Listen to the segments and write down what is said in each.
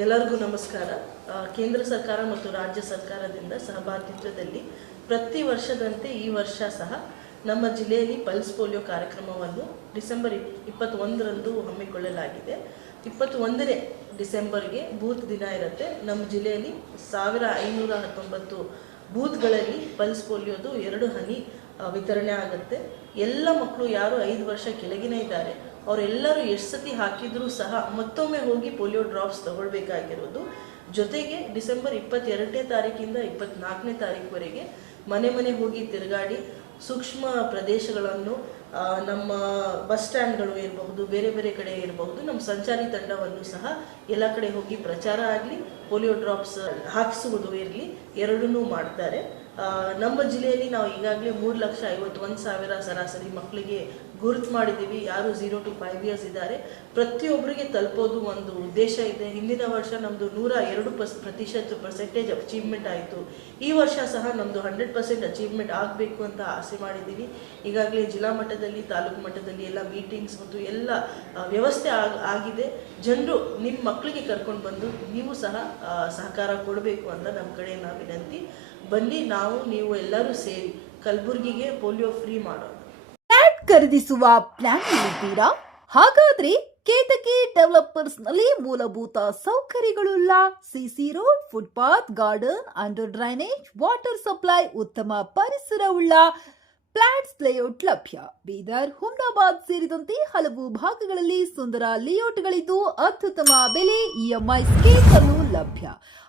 ಎಲ್ಲರಿಗೂ ನಮಸ್ಕಾರ. ಕೇಂದ್ರ ಸರ್ಕಾರ ಮತ್ತು ರಾಜ್ಯ ಸರ್ಕಾರದಿಂದ ಸಹಭಾಗಿತ್ವದಲ್ಲಿ ಪ್ರತಿ ವರ್ಷದಂತೆ ಈ ವರ್ಷ ಸಹ ನಮ್ಮ ಜಿಲ್ಲೆಯಲ್ಲಿ ಪಲ್ಸ್ ಪೋಲಿಯೋ ಕಾರ್ಯಕ್ರಮವನ್ನು ಡಿಸೆಂಬರ್ 21ರಂದು ಹಮ್ಮಿಕೊಳ್ಳಲಾಗಿದೆ. 21ನೇ ಡಿಸೆಂಬರ್ಗೆ ಬೂತ್ ದಿನ ಇರುತ್ತೆ. ನಮ್ಮ ಜಿಲ್ಲೆಯಲ್ಲಿ 1519 ಬೂತ್ಗಳಲ್ಲಿ ಪಲ್ಸ್ ಪೋಲಿಯೋದು 2 ಹನಿ ವಿತರಣೆ ಆಗುತ್ತೆ. ಎಲ್ಲ ಮಕ್ಕಳು ಯಾರು 5 ವರ್ಷ ಕೆಳಗಿನ ಇದ್ದಾರೆ ಅವರೆಲ್ಲರೂ ಎಷ್ಟು ಸತಿ ಹಾಕಿದ್ರೂ ಸಹ ಮತ್ತೊಮ್ಮೆ ಹೋಗಿ ಪೋಲಿಯೋ ಡ್ರಾಪ್ಸ್ ತಗೊಳ್ಬೇಕಾಗಿರೋದು. ಜೊತೆಗೆ ಡಿಸೆಂಬರ್ 22ನೇ ತಾರೀಕಿಂದ 24ನೇ ತಾರೀಕುವರೆಗೆ ಮನೆ ಹೋಗಿ ತಿರುಗಾಡಿ ಸೂಕ್ಷ್ಮ ಪ್ರದೇಶಗಳನ್ನು, ನಮ್ಮ ಬಸ್ ಸ್ಟ್ಯಾಂಡ್ಗಳು ಇರಬಹುದು, ಬೇರೆ ಕಡೆ ಇರಬಹುದು, ನಮ್ಮ ಸಂಚಾರಿ ತಂಡವನ್ನು ಸಹ ಎಲ್ಲ ಕಡೆ ಹೋಗಿ ಪ್ರಚಾರ ಆಗಲಿ, ಪೋಲಿಯೋ ಡ್ರಾಪ್ಸ್ ಹಾಕಿಸುವುದು ಇರಲಿ, ಎರಡನ್ನೂ ಮಾಡ್ತಾರೆ. ನಮ್ಮ ಜಿಲ್ಲೆಯಲ್ಲಿ ನಾವು ಈಗಾಗಲೇ 3,51,000 ಸರಾಸರಿ ಮಕ್ಕಳಿಗೆ ಗುರುತು ಮಾಡಿದ್ದೀವಿ. ಯಾರು 0 to 5 years ಇದ್ದಾರೆ ಪ್ರತಿಯೊಬ್ಬರಿಗೆ ತಲುಪೋದು ಒಂದು ಉದ್ದೇಶ ಇದೆ. ಹಿಂದಿನ ವರ್ಷ ನಮ್ಮದು 102% ಅಚೀವ್ಮೆಂಟ್ ಆಯಿತು. ಈ ವರ್ಷ ಸಹ ನಮ್ಮದು 100% ಅಚೀವ್ಮೆಂಟ್ ಆಗಬೇಕು ಅಂತ ಆಸೆ ಮಾಡಿದ್ದೀವಿ. ಈಗಾಗಲೇ ಜಿಲ್ಲಾ ಮಟ್ಟದಲ್ಲಿ, ತಾಲೂಕು ಮಟ್ಟದಲ್ಲಿ ಎಲ್ಲ ಮೀಟಿಂಗ್ಸ್ ಮತ್ತು ಎಲ್ಲ ವ್ಯವಸ್ಥೆ ಆಗಿದೆ. ಜನರು ನಿಮ್ಮ ಮಕ್ಕಳಿಗೆ ಕರ್ಕೊಂಡು ಬಂದು ನೀವು ಸಹ ಸಹಕಾರ ಕೊಡಬೇಕು ಅಂತ ನಮ್ಮ ಕಡೆಯಿಂದ ವಿನಂತಿ. ಬನ್ನಿ, ನೀವು ಎಲ್ಲರೂ ಸೇರಿ ಕಲಬುರಗಿಗೆ ಪೋಲಿಯೋ ಫ್ರೀ ಮಾಡೋಣ. ಫ್ಲಾಟ್ ಖರೀದಿಸುವ ಪ್ಲಾನ್ ಇದ್ದೀರಾ? ಹಾಗಾದ್ರೆ ಕೇತಕಿ ಡೆವಲಪರ್ಸ್ ನಲ್ಲಿ ಮೂಲಭೂತ ಸೌಕರ್ಯಗಳುಳ್ಳ CC road, footpath, garden, under drainage, water supply, ಉತ್ತಮ ಪರಿಸರವುಳ್ಳ ಫ್ಲಾಟ್ಸ್ ಲೇಔಟ್ ಲಭ್ಯ. ಬೀದರ್, ಹುಮ್ನಾಬಾದ್ ಸೇರಿದಂತೆ ಹಲವು ಭಾಗಗಳಲ್ಲಿ ಸುಂದರ ಲೇಔಟ್ಗಳಿದ್ದು ಅತ್ಯುತ್ತಮ ಬೆಲೆ, ಇಎಂಐ ಸ್ಕೀಮ್ ಅನ್ನು ಲಭ್ಯ.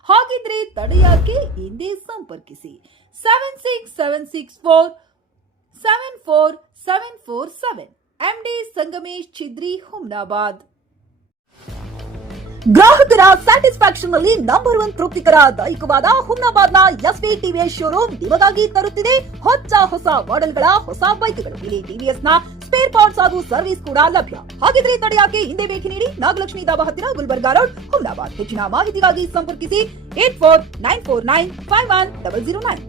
ಹಾಗಿದ್ರೆ ತಡೆಯಾಕೆ? ಹಿಂದೆ ಸಂಪರ್ಕಿಸಿ 7676474747 MD ಸಂಗಮೇಶ್ ಚಿದ್ರಿ, ಹುಮ್ನಾಬಾದ್. ಗ್ರಾಹಕರ ಸ್ಯಾಟಿಸ್ಫ್ಯಾಕ್ಷನ್ ನಲ್ಲಿ ನಂಬರ್ 1 ತೃಪ್ತಿಕರ ದೈಹಿಕವಾದ ಹುಮ್ನಾಬಾದ್ನ ಎಸ್ವಿ ಟಿವಿಎಸ್ ಶೋರೂಮ್ ನಿಮಗಾಗಿ ತರುತ್ತಿದೆ ಹೊಸ ಮಾಡೆಲ್ಗಳ ಹೊಸ ಬೈಕ್ಗಳು. ಇಲ್ಲಿ ಟಿವಿಎಸ್ ನ ಸ್ಪೇರ್ ಪಾರ್ಟ್ಸ್ ಹಾಗೂ ಸರ್ವಿಸ್ ಕೂಡ ಲಭ್ಯ. ಹಾಗಿದ್ರೆ ತಡೆಯಾಕೆ? ಹಿಂದೆ ಭೇಟಿ ನೀಡಿ. ನಾಗಲಕ್ಷ್ಮಿ ಧಾಬಾ ಹತ್ತಿರ, ಗುಲ್ಬರ್ಗಾ ರೋಡ್, ಹುಮ್ನಾಬಾದ್. ಹೆಚ್ಚಿನ ಮಾಹಿತಿಗಾಗಿ ಸಂಪರ್ಕಿಸಿ 8494951009.